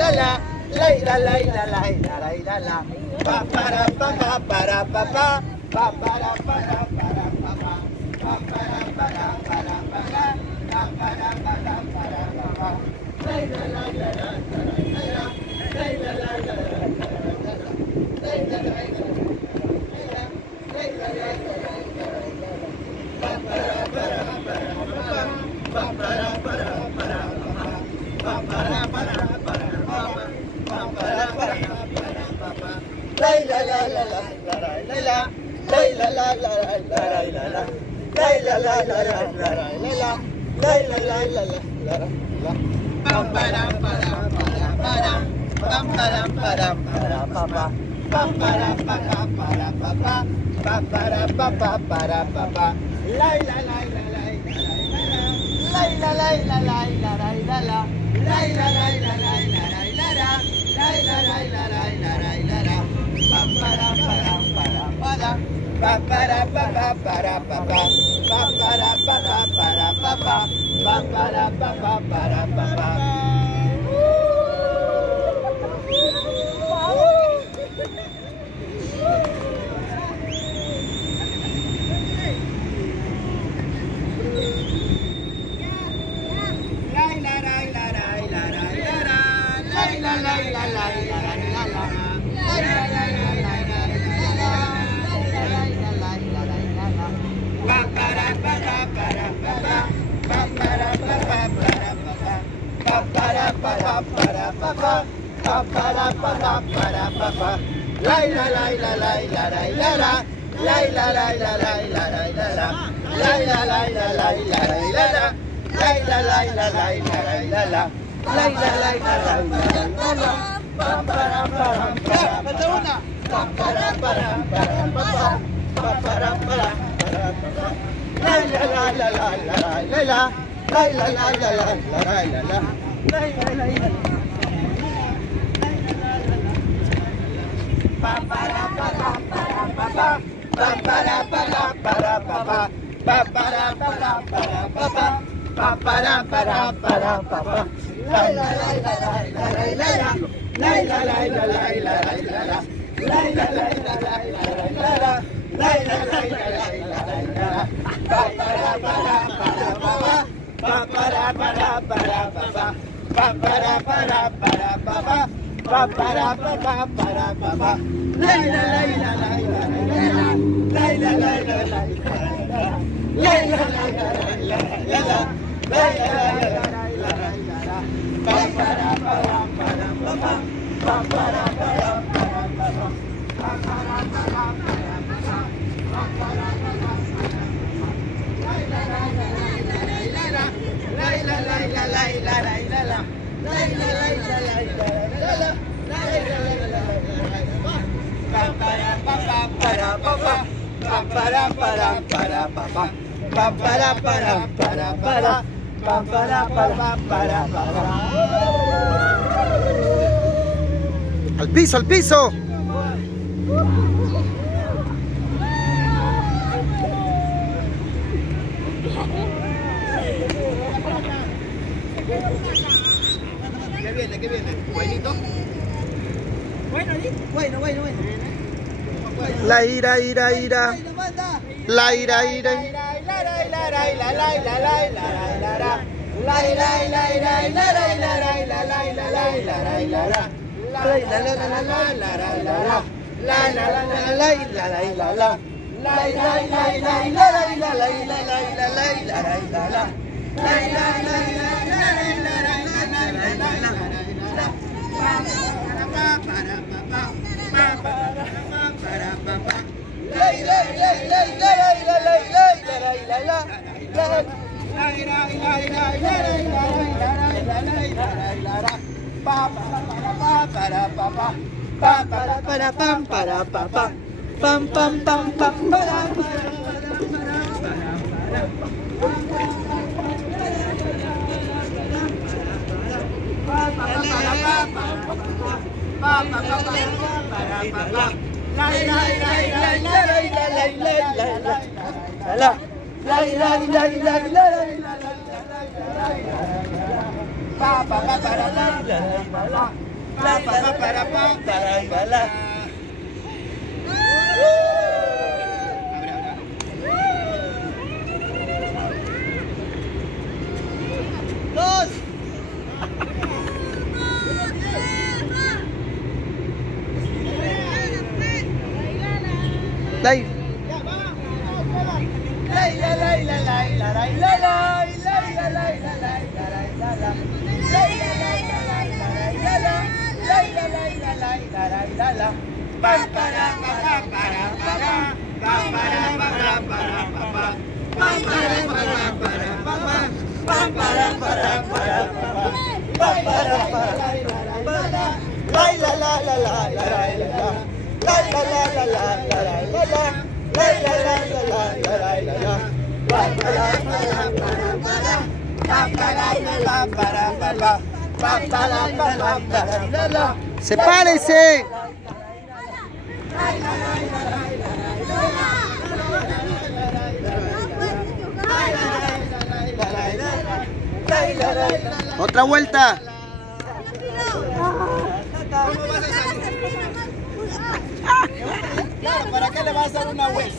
la la, la la la la la la la, pa para pa para pa pa, pa para pa para pa pa, pa para pa para pa pa, pa para pa pa, la la la la la la, la la la la ¡Al piso, al piso! ¿Qué viene? ¿Buenito? Bueno. La ira. La ira. pa pa pa para la la la pa pa pa para pa para la la. Dos. Lay. ¡Sepárense! Otra vuelta. ¿Para qué le vas a dar una vuelta?